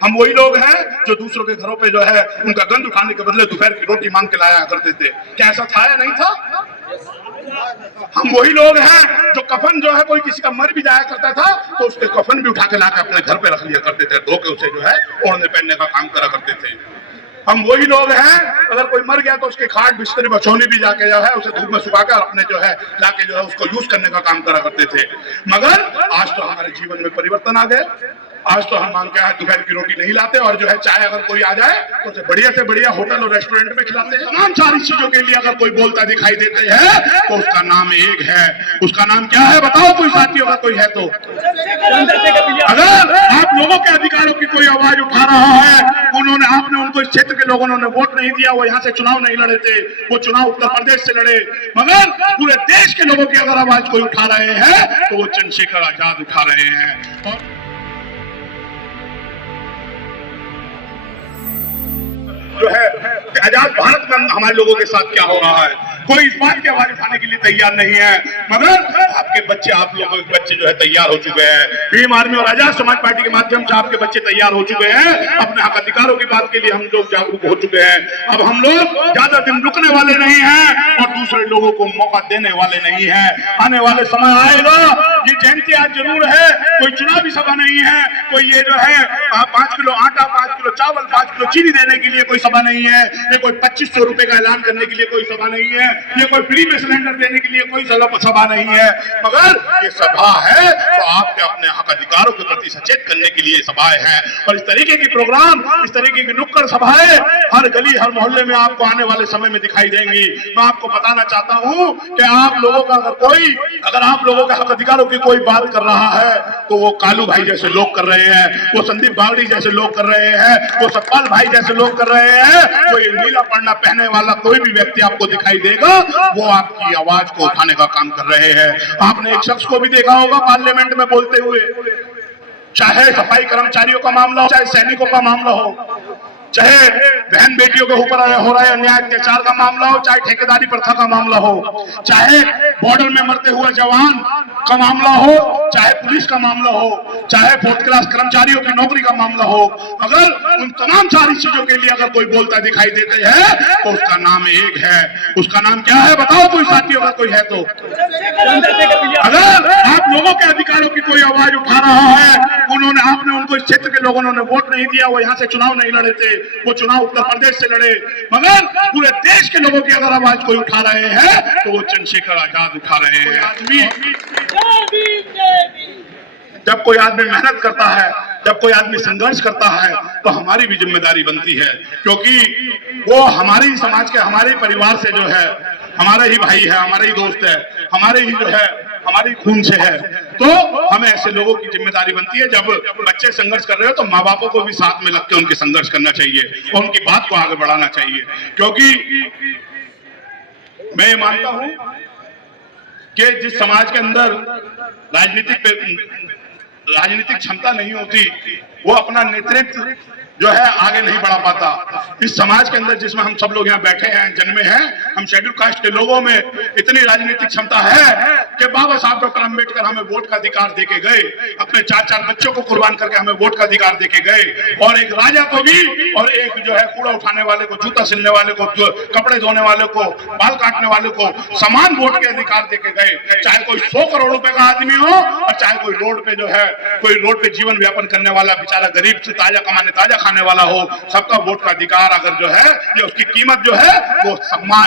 हम वही लोग हैं जो दूसरों के घरों पे जो है उनका गंद उठाने के बदले दोपहर की रोटी मांग के लाया करते थे। क्या ऐसा था या नहीं था? हम वही लोग हैं जो कफन जो है कोई किसी का मर भी जाया करता था तो उसके कफन भी उठा के लाके अपने घर पे रख लिया करते थे, धो के उसे जो है ओढ़ने पहनने का काम करा करते थे। हम वही लोग हैं अगर कोई मर गया तो उसके खाट बिस्तर बचौनी भी जाके जो है उसे धूप में सुखाकर अपने जो है लाके जो है उसको यूज करने का काम करा करते थे। मगर आज तो हमारे जीवन में परिवर्तन आ गए। आज तो हम मांगते हैं दोपहर की रोटी नहीं लाते और जो है चाय अगर कोई आ जाए तो उसे बढ़िया से बढ़िया होटल और रेस्टोरेंट में खिलाते हैं। तमाम सारी चीजों के लिए अगर कोई बोलता दिखाई देते हैं तो उसका नाम एक है। उसका नाम क्या है बताओ कोई साथियों का कोई है तो? अगर आप लोगों के अधिकारों की कोई आवाज उठा रहा है, आपने उनको इस क्षेत्र के लोगों ने वोट नहीं दिया, वो यहाँ से चुनाव नहीं लड़े थे, वो चुनाव उत्तर प्रदेश से लड़े, मगर पूरे देश के लोगों की अगर आवाज कोई उठा रहे हैं तो वो चंद्रशेखर आजाद उठा रहे हैं। और जो है आजाद भारत में हमारे लोगों के साथ क्या हो रहा है, कोई इस बात की आवाज उठाने के लिए तैयार नहीं है। मगर आपके बच्चे, आप लोगों के बच्चे जो है तैयार हो चुके हैं। भीम आर्मी और आजाद समाज पार्टी के माध्यम से आपके बच्चे तैयार हो चुके हैं। अपने हक अधिकारों की बात के लिए हम लोग जागरूक हो चुके हैं। अब हम लोग ज्यादा दिन रुकने वाले नहीं हैं और दूसरे लोगों को मौका देने वाले नहीं हैं। आने वाले समय आएगा, ये जयंती आज जरूर है, कोई चुनावी सभा नहीं है, कोई ये जो है 5 किलो आटा, 5 किलो चावल, 5 किलो चीनी देने के लिए कोई सभा नहीं है, ये कोई 2500 रुपए का ऐलान करने के लिए कोई सभा नहीं है, ये कोई फ्री में सिलेंडर देने के लिए कोई सभा नहीं है, मगर ये सभा है तो आपके अपने हक अधिकारों के प्रति सचेत करने के लिए सभाएं हैं। और इस तरीके की प्रोग्राम, इस तरीके की नुक्कड़ सभाएं हर गली हर मोहल्ले में आपको आने वाले समय में दिखाई देंगी। मैं आपको बताना चाहता हूं कि आप लोगों का अगर आप लोगों के हक अधिकारों की कोई बात कर रहा है तो वो कालू भाई जैसे लोग कर रहे हैं, वो संदीप बागड़ी जैसे लोग कर रहे हैं, वो सतपाल भाई जैसे लोग कर रहे हैं। वो ये नीला पढ़ना पहने वाला कोई भी व्यक्ति आपको दिखाई देगा वो आपकी आवाज को उठाने का काम कर रहे हैं। आपने एक शख्स को भी देखा होगा पार्लियामेंट में बोलते हुए, चाहे सफाई कर्मचारियों का मामला हो, चाहे सैनिकों का मामला हो, चाहे बहन बेटियों के ऊपर हो रहा है अन्याय अत्याचार का मामला हो, चाहे ठेकेदारी प्रथा का मामला हो, चाहे बॉर्डर में मरते हुए जवान का मामला हो, चाहे पुलिस का मामला हो, चाहे 4th क्लास कर्मचारियों की नौकरी का मामला हो, अगर उन तमाम सारी चीजों के लिए अगर कोई बोलता दिखाई देते हैं तो उसका नाम एक है। उसका नाम क्या है बताओ कोई साथियों का कोई है तो? अगर आप लोगों के अधिकारों की कोई आवाज उठा रहा है, आपने उनको इस क्षेत्र के लोगों ने वोट नहीं दिया, वो यहाँ से चुनाव नहीं लड़े थे, वो चुनाव उत्तर प्रदेश से लड़े, मगर पूरे देश के लोगों की अगर आवाज कोई उठा रहे हैं तो वो चंद्रशेखर आजाद उठा रहे हैं। जब कोई आदमी मेहनत करता है, जब कोई आदमी संघर्ष करता है तो हमारी भी जिम्मेदारी बनती है, क्योंकि वो हमारे ही समाज के, हमारे ही परिवार से जो है, हमारा ही भाई है, हमारा ही दोस्त है, हमारे ही जो है हमारी खून से है। तो हमें ऐसे लोगों की जिम्मेदारी बनती है, जब बच्चे संघर्ष कर रहे हो तो माँ बापों को भी साथ में लग के उनके संघर्ष करना चाहिए और उनकी बात को आगे बढ़ाना चाहिए। क्योंकि मैं ये मानता हूं कि जिस समाज के अंदर राजनीतिक क्षमता नहीं होती वो अपना नेतृत्व जो है आगे नहीं बढ़ा पाता। इस समाज के अंदर जिसमें हम सब लोग यहाँ बैठे हैं, जन्मे हैं, हम शेड्यूल कास्ट के लोगों में इतनी राजनीतिक क्षमता है कि बाबा साहब डॉक्टर अंबेडकर हमें वोट का अधिकार देके गए, अपने 4-4 बच्चों को कुर्बान करके हमें वोट का अधिकार देके गए, और एक राजा को भी और एक जो है कूड़ा उठाने वाले को, जूता सिलने वाले को, कपड़े धोने वाले को, बाल काटने वाले को समान वोट के अधिकार देके गए। चाहे कोई 100 करोड़ रुपए का आदमी हो और चाहे कोई रोड पे जो है, कोई रोड पे जीवन व्यापन करने वाला बेचारा गरीब से ताजा कमाने ताजा खाने वाला हो, सबका वोट का अधिकार अगर जो है, ये उसकी कीमत जो है वो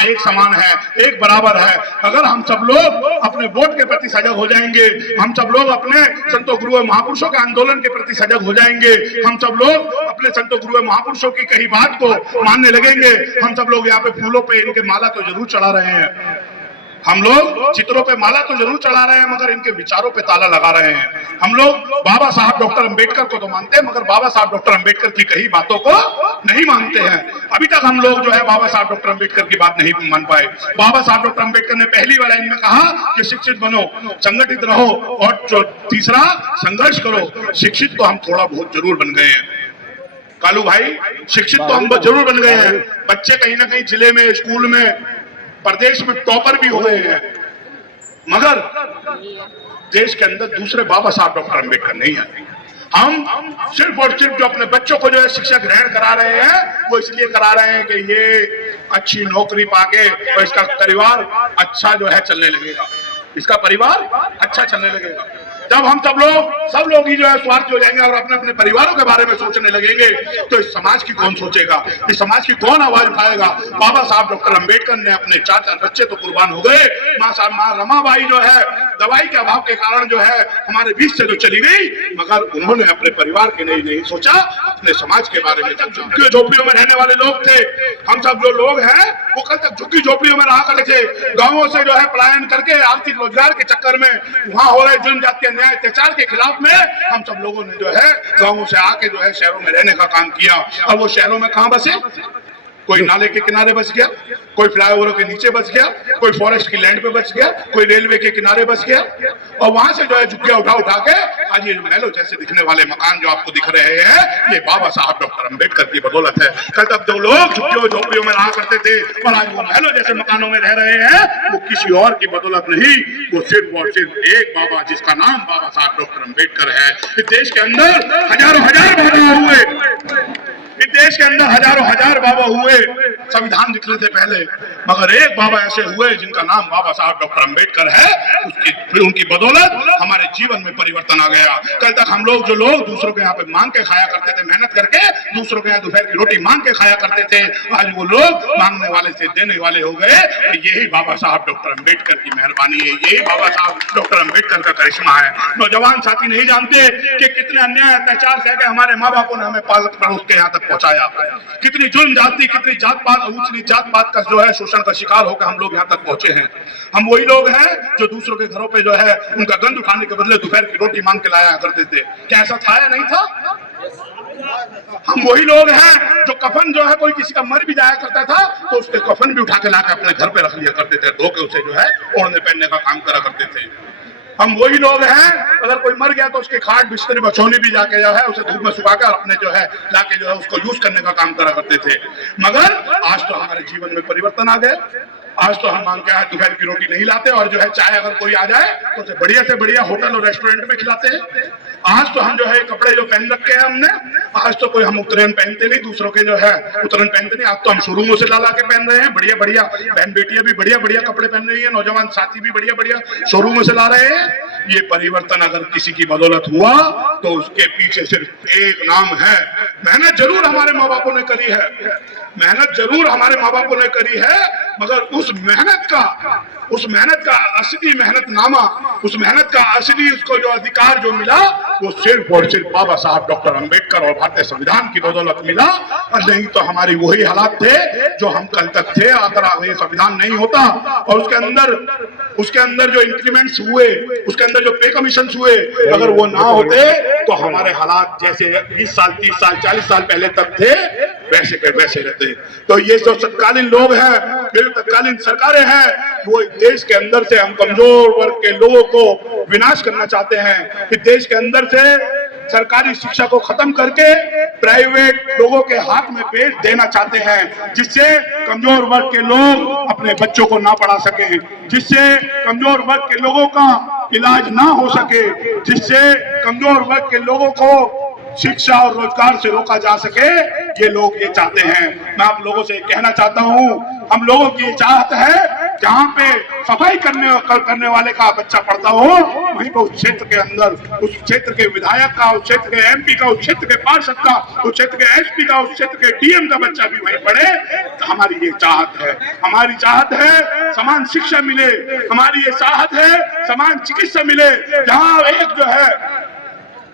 एक समान है, एक बराबर है। अगर हम सब लोग अपने वोट के प्रति सजग हो जाएंगे, हम सब लोग अपने संतों गुरुओं महापुरुषों के आंदोलन के प्रति सजग हो जाएंगे, हम सब लोग अपने संतों गुरुओं महापुरुषों की कही बात को मानने लगेंगे, हम सब लोग यहाँ पे फूलों पे इनके माला तो जरूर चढ़ा रहे हैं, हम लोग चित्रों पे माला तो जरूर चढ़ा रहे हैं, मगर इनके विचारों पे ताला लगा रहे हैं। हम लोग बाबा साहब डॉक्टर अंबेडकर को तो मानते हैं, मगर बाबा साहब डॉक्टर अंबेडकर की कही बातों को नहीं मानते हैं। अभी तक हम लोग जो है बाबा साहब डॉक्टर अंबेडकर की बात नहीं मान पाए। बाबा साहब डॉक्टर अंबेडकर ने पहली वाला इनमें कहा कि शिक्षित बनो, संगठित रहो, और जो तीसरा संघर्ष करो। शिक्षित तो हम थोड़ा बहुत जरूर बन गए हैं कालू भाई, शिक्षित तो हम जरूर बन गए हैं। बच्चे कहीं ना कहीं जिले में, स्कूल में, प्रदेश में टॉपर भी हो गए हैं, मगर देश के अंदर दूसरे बाबा साहब डॉक्टर अंबेडकर नहीं आते। हम सिर्फ और सिर्फ जो अपने बच्चों को जो है शिक्षा ग्रहण करा रहे हैं वो इसलिए करा रहे हैं कि ये अच्छी नौकरी पाके और इसका परिवार अच्छा जो है चलने लगेगा, इसका परिवार अच्छा चलने लगेगा। जब हम सब लोग ही जो है स्वार्थी हो जाएंगे और अपने अपने परिवारों के बारे में सोचने लगेंगे तो इस समाज की कौन सोचेगा, इस समाज की कौन आवाज उठाएगा। बाबा साहब डॉक्टर अंबेडकर ने अपने 4 बच्चे तो कुर्बान हो गए, मां रमाबाई जो है दवाई के अभाव के कारण जो है हमारे बीच से जो चली गई, मगर उन्होंने अपने परिवार के लिए नहीं सोचा, अपने समाज के बारे में सोचा। झोपड़ियों में रहने वाले लोग थे, हम सब जो लोग हैं वो कल तक झुग्गी झोपड़ियों में रहा करते थे, गांवों से जो है पलायन करके आर्थिक रोजगार के चक्कर में वहां हो रहे जुल्म जाति अन्याय अत्याचार के खिलाफ में हम सब लोगों ने जो है गांवों से आके जो है शहरों में रहने का काम किया। और वो शहरों में कहां बसे? कोई नाले के किनारे बस गया, कोई फ्लाईओवरों के नीचे बस गया, कोई फॉरेस्ट की लैंड पे बस गया, कोई रेलवे के किनारे बस गया और वहां से जो है झुग्गियां उठा के आज ये महलों जैसे दिखने वाले मकान जो आपको दिख रहे हैं ये बाबा साहब डॉक्टर अंबेडकर की बदौलत है। कल तक जो लोग झुग्गियों झोपड़ियों में रहा करते थे और आज वो महलों जैसे मकानों में रह रहे हैं वो किसी और की बदौलत नहीं, वो सिर्फ और सिर्फ एक बाबा जिसका नाम बाबा साहब डॉक्टर अंबेडकर है। इस देश के अंदर हजारों हजार बाबा हुए, इस देश के अंदर हजारों हजार बाबा हुए संविधान लिखने से पहले, मगर एक बाबा ऐसे हुए जिनका नाम बाबा साहब डॉक्टर अंबेडकर है। फिर उनकी बदौलत हमारे जीवन में परिवर्तन आ गया। कल तक हम लोग जो लोग दूसरों के यहाँ पे मांग के खाया करते थे, मेहनत करके दूसरों के यहाँ दोपहर की रोटी मांग के खाया करते थे, आज वो लोग मांगने वाले से देने वाले हो गए। यही बाबा साहब डॉक्टर अंबेडकर की मेहरबानी है, यही बाबा साहब डॉक्टर अंबेडकर का करिश्मा है। नौजवान साथी नहीं जानते कि कितने अन्याय अत्याचार सह के हमारे माँ बापों ने हमें पाल पड़ोस के यहाँ तक पहुंचाया, कितनी जुल्म जाति, कितनी जात पात ऊंच नीच जात पात का जो है शोषण का शिकार होकर हम लोग यहाँ तक पहुंचे हैं। हम वही लोग हैं जो दूसरों के घरों पे जो है उनका गंद उठाने के बदले दोपहर की रोटी मांग के लाया करते थे। क्या ऐसा था या नहीं था? हम वही लोग हैं जो कफन जो है कोई किसी का मर भी जाया करता था तो उसके कफन भी उठा के लाकर अपने घर पे रख लिया करते थे, धो के उसे जो है ओढ़ने पहनने का काम करा करते थे। हम वही लोग हैं अगर कोई मर गया तो उसके खाट बिस्तर बछौनी भी जाके जो है उसे धूप में सुखाकर अपने जो है लाके जो है उसको यूज करने का काम करा करते थे। मगर आज तो हमारे जीवन में परिवर्तन आ गए। आज तो हम मांग के दोपहर की रोटी नहीं लाते और जो है चाय अगर कोई आ जाए तो उसे बढ़िया से बढ़िया होटल और रेस्टोरेंट में खिलाते हैं। आज तो हम जो है कपड़े जो पहन रखे हैं हमने, आज तो कोई हम उत्तरायण पहनते नहीं, दूसरों के जो है उत्तरायण पहनते नहीं, आज तो हम शोरूमों से ला के पहन रहे हैं। बढ़िया बढ़िया बहन बेटियां भी बढ़िया बढ़िया कपड़े पहन रही है, नौजवान साथी भी बढ़िया बढ़िया शोरूमों से ला रहे हैं। ये परिवर्तन अगर किसी की बदौलत हुआ तो उसके पीछे सिर्फ एक नाम है, मेहनत जरूर हमारे माँ बापों ने करी है, मेहनत जरूर हमारे माँ बापों ने करी है, मगर उस मेहनत का असली मेहनतनामा, उस मेहनत का असली उसको जो अधिकार जो मिला वो सिर्फ और सिर्फ बाबा साहब डॉक्टर अंबेडकर और भारतीय संविधान की बदौलत मिला। और नहीं तो हमारी वही हालात थे जो हम कल तक थे अगर ये संविधान नहीं होता और उसके अंदर जो इंक्रीमेंट्स हुए, उसके अंदर जो पे कमीशन हुए, अगर वो ना होते तो हमारे हालात जैसे 20 साल 30 साल 40 साल पहले तक थे वैसे के वैसे रहते। तो ये जो तत्कालीन लोग हैं, ये तत्कालीन सरकारें हैं, वो देश के अंदर से हम कमजोर वर्ग के लोगों को विनाश करना चाहते हैं। कि देश के अंदर से सरकारी शिक्षा को खत्म करके प्राइवेट लोगों के हाथ में बेच देना चाहते हैं, जिससे कमजोर वर्ग के लोग अपने बच्चों को ना पढ़ा सके, जिससे कमजोर वर्ग के लोगों का इलाज ना हो सके, जिससे कमजोर वर्ग के लोगों को शिक्षा और रोजगार से रोका जा सके। ये लोग ये चाहते हैं। मैं आप लोगों से कहना चाहता हूँ, हम लोगों की चाहत है जहाँ पे सफाई करने वाले का बच्चा पढ़ता हो वहीं पर उस क्षेत्र के अंदर उस क्षेत्र के विधायक का, उस क्षेत्र के एमपी का, उस क्षेत्र के पार्षद का, उस क्षेत्र के एसपी का, उस क्षेत्र के डीएम का बच्चा भी वहीं पढ़े। तो हमारी ये चाहत है, हमारी चाहत है समान शिक्षा मिले, हमारी ये चाहत है समान चिकित्सा मिले। जहाँ एक जो है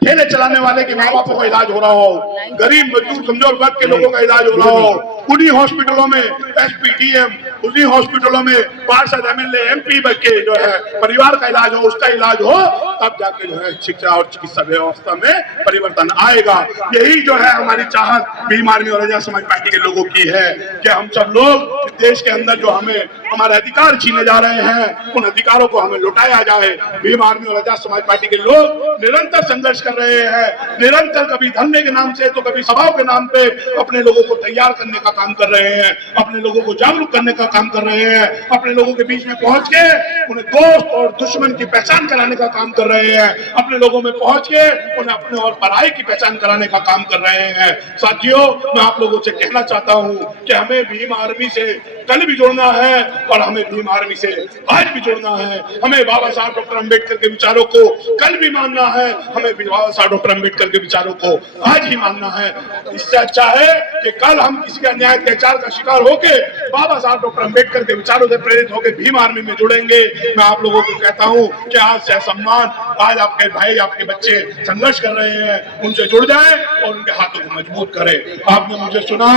ठेले चलाने वाले के माँ बापों का इलाज हो रहा हो, गरीब मजदूर कमजोर वर्ग के लोगों का इलाज हो रहा हो, उन्हीं हॉस्पिटलों में एसपी डीएम, उन्हीं हॉस्पिटलों में पार्षद एमएलए एमपी के जो है परिवार का इलाज हो, उसका इलाज हो, तब जाके जो है शिक्षा और चिकित्सा व्यवस्था में परिवर्तन आएगा। यही जो है हमारी चाहत भीम आर्मी और आजाद समाज पार्टी के लोगों की है कि हम सब लोग देश के अंदर जो हमें हमारे अधिकार छीने जा रहे हैं उन अधिकारों को हमें लौटाया जाए। भीम आर्मी और आजाद समाज पार्टी के लोग निरंतर संघर्ष कर रहे हैं, निरंतर कभी धरने के नाम से तो कभी सभाओं के नाम पे अपने लोगों को तैयार करने का काम कर रहे हैं, अपने लोगों को जागरूक करने का काम कर रहे हैं, अपने लोगों के बीच में पहुंच के उन्हें दोस्त और दुश्मन की पहचान कराने का काम कर रहे हैं, अपने लोगों में पहुंच के उन्हें अपने और पराई की पहचान कराने का काम कर रहे हैं। साथियों, मैं आप लोगों से कहना चाहता हूं कि हमें भीम आर्मी से कल भी जुड़ना है और हमें भीम आर्मी से आज भी जुड़ना है। हमें बाबा साहब डॉक्टर अंबेडकर के विचारों को कल भी मानना है, हमें बाबा साहब डॉक्टर अंबेडकर के विचारों को आज ही मानना है। इससे अच्छा है कि कल हम किसी का न्याय अत्याचार का शिकार होके बाबा साहब डॉक्टर अंबेडकर के विचारों से प्रेरित होकर भीम आर्मी में जुड़ेंगे। मैं आप लोगों को कहता हूं कि आज से सम्मान, आज आपके भाई आपके बच्चे संघर्ष कर रहे हैं, उनसे जुड़ जाए और उनके हाथों को मजबूत करें। आपने मुझे सुना,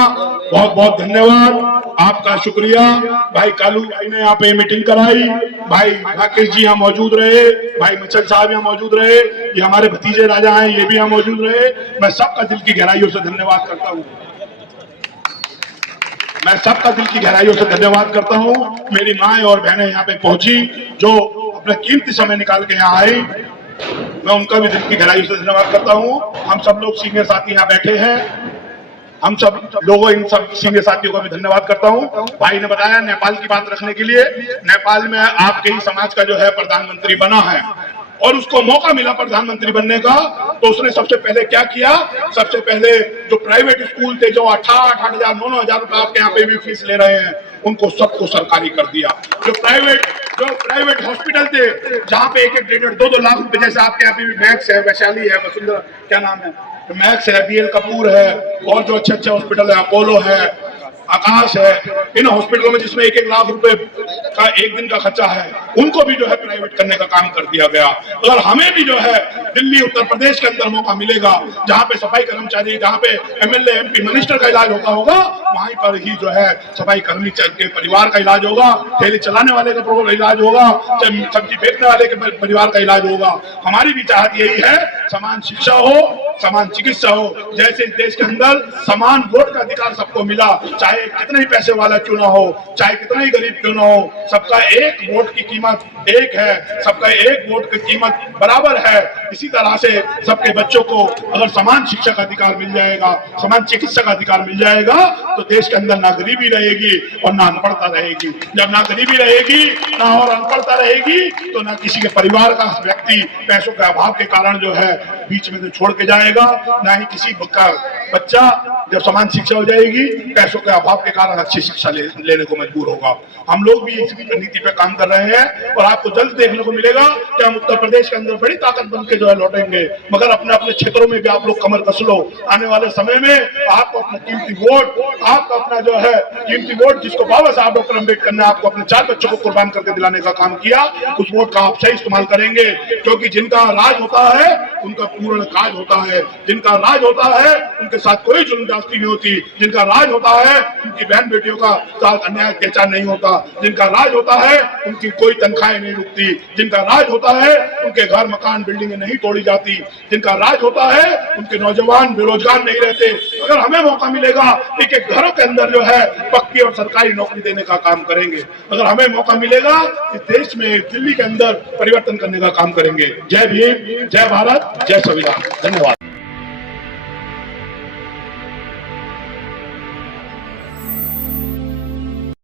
बहुत बहुत धन्यवाद, आपका शुक्रिया। भाई कालू भाई ने यहाँ पे मीटिंग कराई, भाई राकेश जी यहाँ मौजूद रहे, भाई मच्छर साहब यहाँ मौजूद रहे, ये हमारे भतीजे राजा हैं, ये भी यहाँ मौजूद रहे। मैं सबका दिल की गहराइयों से धन्यवाद करता हूँ, मैं सबका दिल की गहराइयों से धन्यवाद करता हूँ। मेरी माएं और बहनें यहाँ पे पहुंची जो अपना कीमती समय निकाल के यहाँ आई, मैं उनका भी दिल की गहराइयों से धन्यवाद करता हूँ। हम सब लोग सीनियर साथी यहाँ बैठे हैं, हम सब लोगों, इन सब सीनियर साथियों का भी धन्यवाद करता हूँ। भाई ने बताया नेपाल की बात रखने के लिए, नेपाल में आपके ही समाज का जो है प्रधानमंत्री बना है और उसको मौका मिला प्रधानमंत्री बनने का, तो उसने सबसे पहले क्या किया, सबसे पहले जो प्राइवेट स्कूल थे जो 8,000 9,000 रुपए आपके यहाँ पे भी फीस ले रहे हैं, उनको सबको सरकारी कर दिया। जो प्राइवेट हॉस्पिटल थे जहाँ पे 1-1, 1.5, 2-2 लाख रुपए, जैसे आपके यहाँ पे भी मैक्स है, वैशाली है, वसुंधरा क्या नाम है, मैक्स है, BL कपूर है, और जो अच्छे हॉस्पिटल है, अपोलो है, आकाश है, इन हॉस्पिटलों में जिसमें 1-1 लाख रुपए का एक दिन का खर्चा है, उनको भी जो है प्राइवेट करने का काम कर दिया गया। अगर हमें भी जो है दिल्ली उत्तर प्रदेश के अंदर मौका मिलेगा, जहाँ पे सफाई कर्मचारी, जहाँ पे MLA MP मिनिस्टर का इलाज होता होगा, वहीं पर ही जो है सफाई कर्मी के परिवार का इलाज होगा, ठेले चलाने वाले का इलाज होगा, सब्जी बेचने वाले के परिवार का इलाज होगा। हमारी भी चाहत यही है, समान शिक्षा हो, समान चिकित्सा हो, जैसे इस देश के अंदर समान वोट का अधिकार सबको मिला, चाहे कितने ही पैसे वाला क्यों ना हो, चाहे कितना ही गरीब क्यों ना हो, सबका एक वोट की कीमत एक है, सबका एक वोट की कीमत बराबर है। इसी तरह से सबके बच्चों को अगर समान शिक्षा का अधिकार मिल जाएगा, समान चिकित्सा का अधिकार मिल जाएगा, तो देश के अंदर ना गरीबी रहेगी और ना अनपढ़ता रहेगी। जब ना गरीबी रहेगी, ना और अनपढ़ता रहेगी, तो ना किसी के परिवार का व्यक्ति पैसों के अभाव के कारण जो है बीच में से छोड़ के जाएगा, ना ही किसी का बच्चा जब समान शिक्षा हो जाएगी, पैसों के अभाव के कारण अच्छी शिक्षा लेने को मजबूर होगा। हम लोग भी इसी नीति पे काम कर रहे हैं और आपको जल्द देखने को मिलेगा कि हम उत्तर प्रदेश के अंदर बड़ी ताकत बन के जो है लौटेंगे। मगर अपने अपने क्षेत्रों में भी आप लोग कमर कस लो, आने वाले समय में आपको अपना कीमती वोट, आपका अपना जो है कीमती वोट, जिसको बाबा साहब डॉक्टर अंबेडकर ने आपको अपने 4 बच्चों को कुर्बान करके दिलाने का काम किया, उस वोट का आप सही इस्तेमाल करेंगे। क्योंकि जिनका राज होता है उनका पूर्ण काज होता है, जिनका राज होता है उनके साथ कोई जुल्मजास्ती नहीं होती, जिनका राज होता है उनकी बहन बेटियों का साथ अन्याय अत्याचार नहीं होता, जिनका राज होता है उनकी कोई तनख्वाहें नहीं रुकती, जिनका राज होता है उनके घर मकान बिल्डिंगें नहीं तोड़ी जाती, जिनका राज होता है उनके नौजवान बेरोजगार नहीं रहते। अगर हमें मौका मिलेगा, एक एक घरों के अंदर जो है पक्की और सरकारी नौकरी देने का काम करेंगे। अगर हमें मौका मिलेगा, इस देश में दिल्ली के अंदर परिवर्तन करने का काम करेंगे। जय भीम, जय भारत, जय संविधान। धन्यवाद।